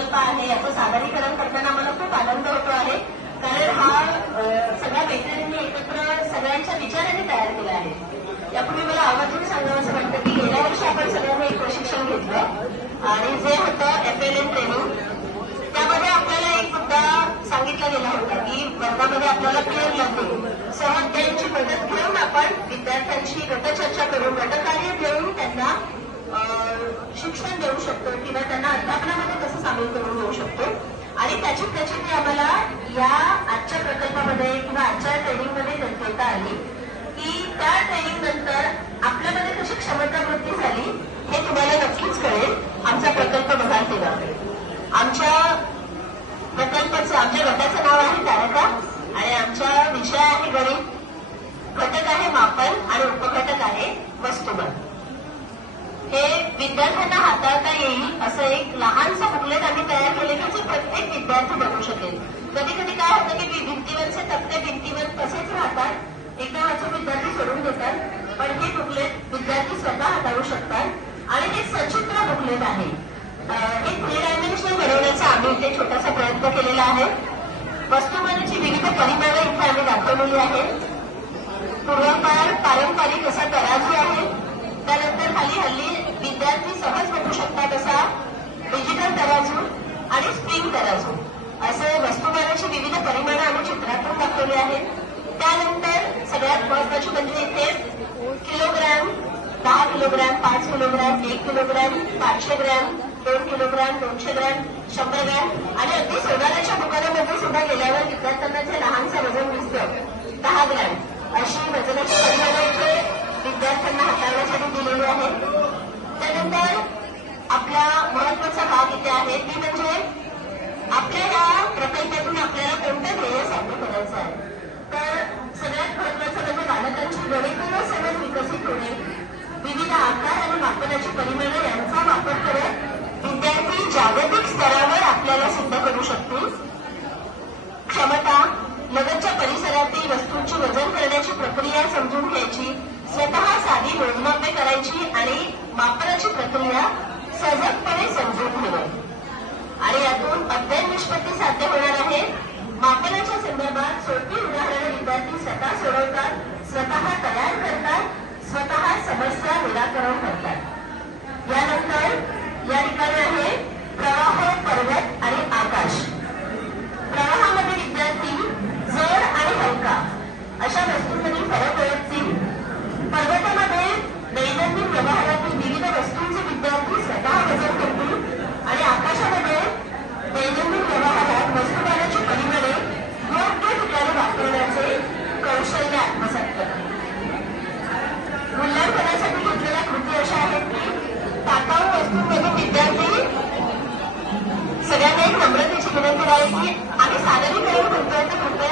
प्रकल्प आहे. याचं सादरीकरण करताना मला खूप आनंद होतो आहे. कारण हा सगळ्या मैत्रिणींनी एकत्र सगळ्यांच्या विचारांनी तयार केला आहे. यापूर्वी मला आवर्जून सांगावं असं वाटतं की गेल्या वर्षी आपण सगळ्यांनी एक प्रशिक्षण घेतलं आणि जे होतं एफएलएम ट्रेनिंग त्यामध्ये आपल्याला एक मुद्दा सांगितला गेला होता की वर्गामध्ये आपल्याला खेळ लागतो सहकार्यांची मदत घेऊन आपण विद्यार्थ्यांशी गटचर्चा करून गटकार्य घेऊन त्यांना शिक्षण देऊ शकतो किंवा त्यांना अध्यापना सामील करून घेऊ शकतो. आणि त्याची प्रचिती आम्हाला या आजच्या प्रकल्पामध्ये किंवा आजच्या ट्रेनिंगमध्ये देता आली की त्या ट्रेनिंग नंतर आपल्यामध्ये कशी क्षमता वृद्धी झाली हे तुम्हाला नक्कीच कळेल. आमचा प्रकल्प बघाल तेव्हा. आमच्या प्रकल्पाचं आमच्या गटाचं नाव आहे तारका आणि आमचा विषय आहे गणित. घटक आहे मापन आणि उपघटक आहे वस्तुमान हे विद्यार्थ्यांना हाताळता येईल असं लहानसं बुकलेट आम्ही तयार केले की जे प्रत्येक विद्यार्थी बघू शकेल. कधी कधी काय होतं की भिंतीवरचे तक्ते भिंतीवर तसेच राहतात. एकदा वाचून विद्यार्थी सोडून देतात. पण हे बुकलेट विद्यार्थी स्वतः हाताळू शकतात. आणि हे सचित्र बुकलेट आहे. हे थ्री डायमेन्शनल बनवण्याचा आम्ही इथे छोटासा प्रयत्न केलेला आहे. वस्तुमानाची विविध परिमाणं इथे आम्ही दाखवलेली आहेत. पूर्वापार पारंपरिक असा तराजू आहे त्यानंतर खाली हल्ली विद्यार्थी सहज बघू शकतात असा डिजिटल तराजू आणि असे वस्तुमानाची विविध परिमाणं आम्ही चित्रातून दाखवली आहेत. त्यानंतर सगळ्यात महत्वाची म्हणजे इथे किलोग्रॅम दहा किलोग्रॅम पाच किलोग्रॅम एक किलोग्रॅम पाचशे ग्रॅम दोन किलोग्रॅम दोनशे ग्रॅम शंभर ग्रॅम आणि अगदी सोनाराच्या दुकानामध्ये सुद्धा गेल्यावर विद्यार्थ्यांना जे लहानसं वजन दिसतं दहा ग्रॅम अशी वजनाची परिमाणं इथे विद्यार्थ्यांना हाताळण्यासाठी दिलेली आहेत. त्यानंतर आपला महत्त्वाचा भाग इथे आहे ती म्हणजे आपल्याला प्रकल्पातून आपल्याला कोणतं ध्येय साध्य करायचं आहे? तर सगळ्यात महत्वाचं म्हणजे बालकांची गणितीय समज विकसित होणे विविध आकार आणि मापनाची परिमाणे यांचा वापर करत विद्यार्थी जागतिक स्तरावर आपल्याला सिद्ध करू शकतील. क्षमता लगतच्या परिसरातील वस्तूंची वजन करण्याची प्रक्रिया समजून घ्यायची स्वतः साधी मोजमापे करायची आणि मापनाची प्रक्रिया सहजपणे समजून घेणे. यातून अध्ययन निष्पत्ती साध्य होणार आहे मापनाच्या संदर्भात सोपी उदाहरण विद्यार्थी स्वतः सोडवतात स्वतः तयार करतात स्वतः समस्या निराकरण करतात. यानंतर या ठिकाणी आहे प्रवाह पर्वत आणि आकाश प्रवाहामध्ये विद्यार्थी जड आणि हलका अशा वस्तूंमधील फरक ओळखतील पर्वतामध्ये दैनंदिन व्यवहारातील विविध वस्तूंचे विद्यार्थी स्वतः वजन करतील आणि आकाशामध्ये दैनंदिन व्यवहारात वस्तुमानाची परिमाणे योग्य ठिकाणी वापरण्याचे कौशल्य आत्मसात करतील मूल्यांकनासाठी घेतलेल्या कृती अशा आहेत की टाकाऊ वस्तूंमधून विद्यार्थी सगळ्यांना एक नम्रतेची विनंती आहे की आम्ही सादरीकरण